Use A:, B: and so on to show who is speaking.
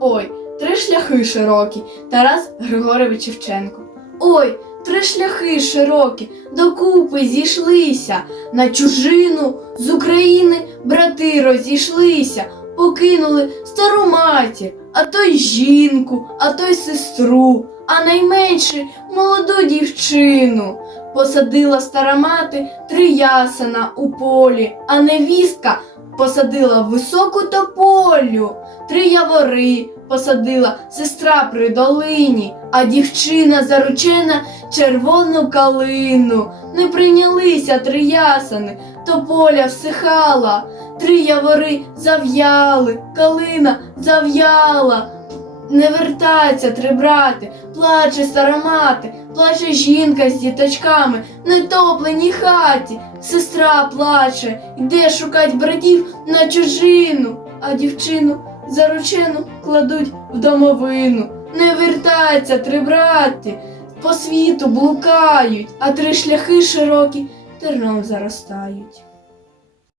A: Ой, три шляхи широкі. Тарас Григорович Шевченко. Ой, три шляхи широкі, докупи зійшлися. На чужину з України брати розійшлися, покинули стару матір, а то й жінку, а то й сестру, а найменше молоду дівчину. Посадила стара мати три ясена у полі, а невістка посадила високу тополю. Три явори посадила сестра при долині, а дівчина заручена червону калину. Не прийнялися три ясени, тополя всихала, три явори зав'яли, калина зав'яла. Не вертаються три брати, плаче стара мати, плаче жінка з діточками, в нетопленій хаті. Сестра плаче, йде шукать братів на чужину, а дівчину заручену кладуть в домовину. Не вертаються три брати, по світу блукають, а три шляхи широкі терном заростають.